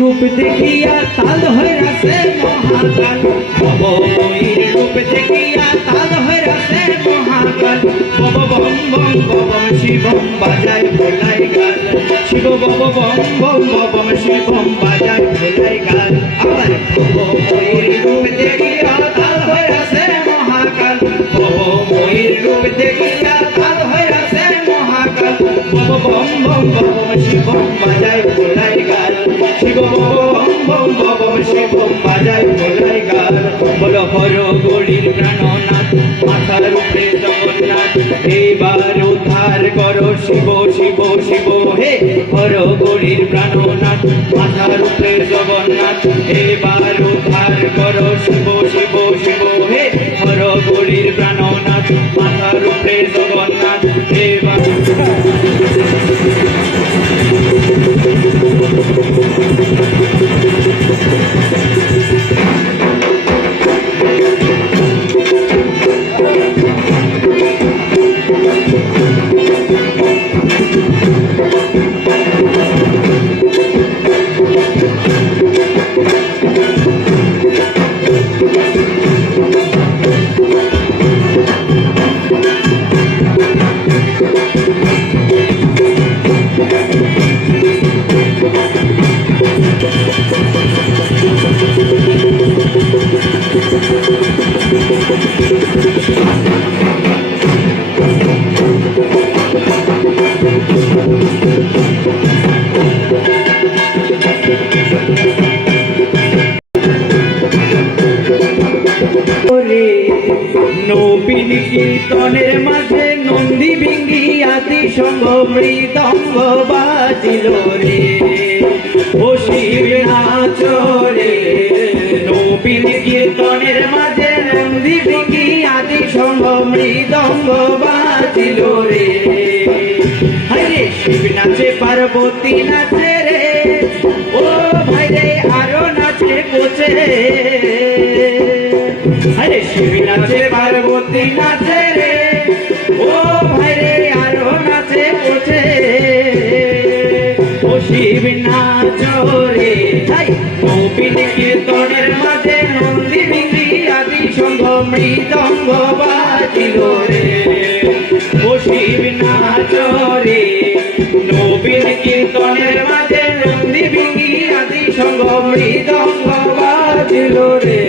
रूप देखिया ताल हरासे महाकाल बबमयीर रूप देखिया ताल हरासे महाकाल बम बम बम बम शिवम बाजाय भोलाय गाल शिव बम बम बम बम शिवम बाजाय भोलाय गाल आবার बबमयीर रूप देखिया ताल हरासे महाकाल बबमयीर रूप देखिया ताल हरासे महाकाल बम बम बम बम शिवम बाजाय भोलाय गाल शिव बम बम बम शिवम बाजाय भोलाय गाल বলো হর গরির প্রাণনাথ মাথার উপরে জগন্নাথ এবার উদ্ধার করো শিব শিব শিব হে হর গরির প্রাণনাথ মাথার উপরে জগন্নাথ এবার উদ্ধার করো শিব শিব শিব হে হর গরির প্রাণনাথ মাথার উপরে জগন্নাথ এবার নবীন কীর্তনের মাঝে নন্দী বিঙ্গি আদি সঙ্গ মৃদঙ্গ বাজিল রে ও শিব নাচ রে নবীন কীর্তনের মাঝে নন্দী বিঙ্গি আদি সঙ্গ মৃদঙ্গ বাজিল রে হরে শিব নাচে পার্বতী নাচে রে ও ভাই রে আরো নাচে কোচে হরে শিব নাচে পার্বতী নাচে রে ও ভাই রে আরো নাচে কোচে ও শিব নাচ রে তাই নবীন কীর্তনের মাঝে নন্দী বিঙ্গি আদি সঙ্গ মৃদঙ্গ বাজিল রে ও শিব নাচ রে নবীন কীর্তনের মাঝে নন্দী বিঙ্গি আদি সঙ্গ মৃদঙ্গ বাজিল রে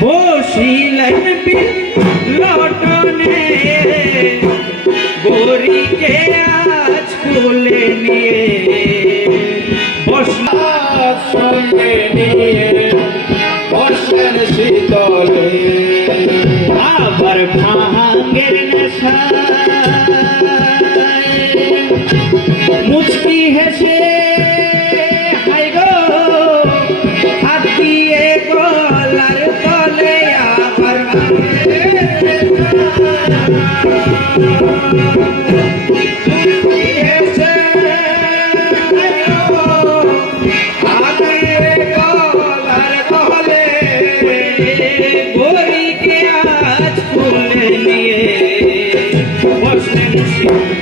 বসিলেন লটনে গরিকে আজ কোলে নিয়ে সঙ্গে নিয়ে বসলেন শীতলে আবার ভাঙের নেশা মুচকি হেসে হাই গো হাত দিয়ে গলার তলে আবার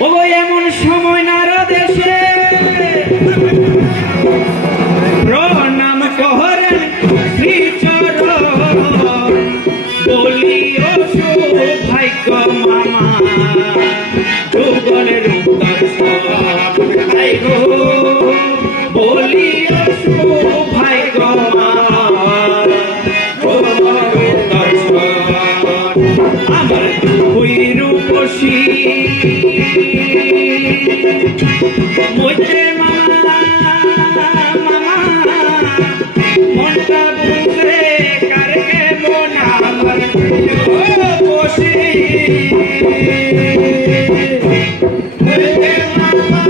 ও এমন সময় নারা দেশে প্রণাম করেন শ্রীচরণ বলিও সৌভাগ্য মামা যুগলের দর্শন হাই গো বলিও সৌভাগ্য মামা যুগলের দর্শন আমার দুই রূপসী মইতে মামা মামা মনটা বুঝে কারকে মন আমার বসি মইতে মামা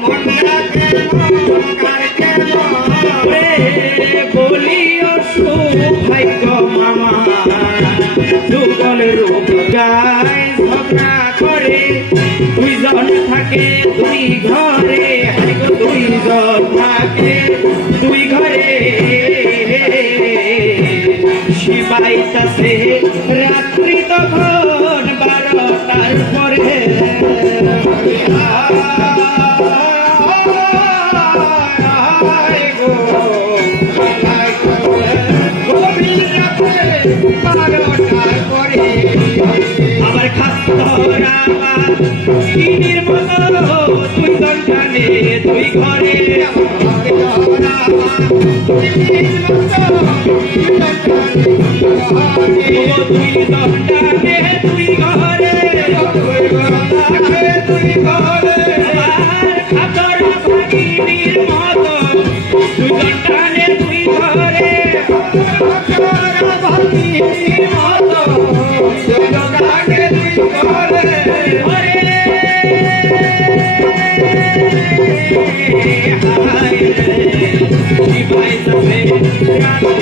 মনটা কেমন কারকে বলিও সৌভাগ্য মামা যুগল রূপ গায় ঝগড়া করে দুইজন থাকে দুই ঘরে দুইজন থাকে দুই ঘরে শিবাইতাছে রাত্রি তখন 12টার পরে আবার খাস্তরা কিনির মতো দুইজন টানে দুই ঘরে দুইজন টানে দুই ঘরে খাতরা কিনির মতো দুইজন টানে দুই ঘরে Bye.